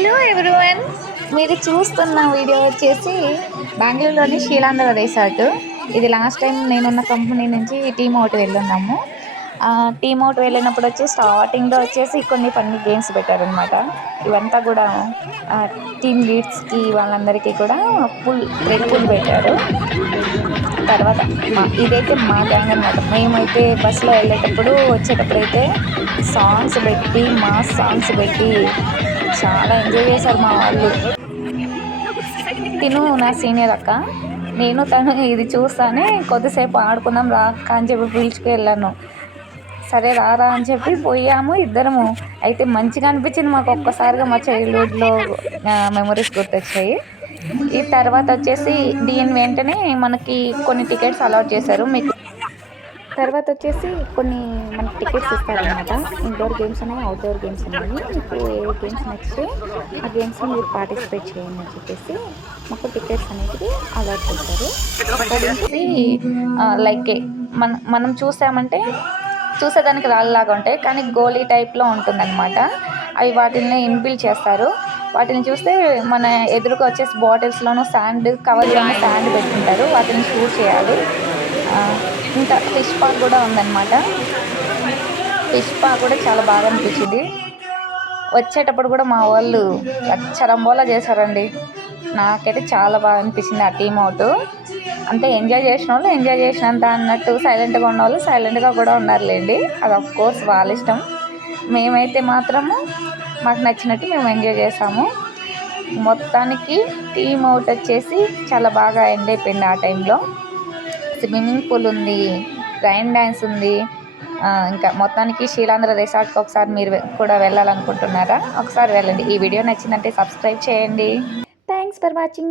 Hello everyone, మీరు చూస్తున్న video వచ్చేసి బెంగళూరులోని షీలాంధ్ర రిసార్ట్. ఇది లాస్ట్ టైం నేనున్న కంపెనీ నుంచి టీమ్ అవుట్ వెళ్ళున్నాము. టీమ్ అవుట్ వెళ్ళినప్పుడు స్టార్టింగ్లో కొన్ని ఫన్నీ గేమ్స్ పెట్టారనమాట. ఇవంతా కూడా టీమ్ లీడ్స్కి వాళ్ళందరికీ కూడా రెడ్ పుల్ పెట్టారు. తర్వాత ఇదైతే మా గ్యాంగ్ అనమాట. మేమైతే బస్సులో వెళ్ళేటప్పుడు వచ్చేటప్పుడు అయితే సాంగ్స్ పెట్టి చాలా ఎంజాయ్ చేశారు మా వాళ్ళు. తిను నా సీనియర్ అక్క. నేను తను ఇది చూస్తానే కొద్దిసేపు ఆడుకుందాం రా అక్క అని చెప్పి పిలుచుకు వెళ్ళాను. సరే రారా అని చెప్పి పోయాము ఇద్దరము. అయితే మంచిగా అనిపించింది మాకు. ఒక్కసారిగా మా చైల్డ్హుడ్లో మెమరీస్ గుర్తొచ్చాయి. ఈ తర్వాత దీని వెంటనే మనకి కొన్ని టికెట్స్ అలాట్ చేశారు. మీకు తర్వాత కొన్ని మనకి టికెట్స్ ఇస్తారనమాట. ఇండోర్ గేమ్స్ ఉన్నాయి, అవుట్డోర్ గేమ్స్ ఉన్నాయి. మీకు ఏ గేమ్స్ నచ్చితే ఆ గేమ్స్లో మీరు పార్టిసిపేట్ చేయండి అని చెప్పేసి మాకు టికెట్స్ అనేటివి అలాట్ చేశారు. లైక్ మనం చూసామంటే చూసేదానికి రాళ్ళలాగా ఉంటాయి, కానీ గోలీ టైప్లో ఉంటుందన్నమాట. అవి వాటిని ఇన్బిల్డ్ చేస్తారు. వాటిని చూస్తే మన ఎదురుగా బాటిల్స్లోనూ కవర్లోనూ శాండ్ పెట్టుకుంటారు. వాటిని షూట్ చేయాలి. ఇంకా ఫిష్ పార్క్ కూడా ఉందన్నమాట. ఫిష్ పార్క్ కూడా చాలా బాగా అనిపించింది. వచ్చేటప్పుడు కూడా మా వాళ్ళు రచ్చరంబోలా చేశారండి. నాకైతే చాలా బాగా అనిపించింది ఆ టీమ్ అవుట్. అంటే ఎంజాయ్ చేసిన వాళ్ళు ఎంజాయ్ చేసినంత అన్నట్టు, సైలెంట్గా ఉన్న వాళ్ళు సైలెంట్గా కూడా ఉన్నారులేండి. అది కోర్స్ వాళ్ళ ఇష్టం. మేమైతే మాత్రము మాకు నచ్చినట్టు మేము ఎంజాయ్ చేసాము. మొత్తానికి టీమ్ అవుట్ చాలా బాగా ఎండ్ అయిపోయింది. ఆ టైంలో స్విమ్మింగ్ పూల్ ఉంది, రైన్ డ్యాన్స్ ఉంది. ఇంకా మొత్తానికి షీలాంధ్ర రిసార్ట్కి ఒకసారి మీరు కూడా వెళ్ళాలనుకుంటున్నారా? ఒకసారి వెళ్ళండి. ఈ వీడియో నచ్చిందంటే సబ్స్క్రైబ్ చేయండి. Thanks for watching.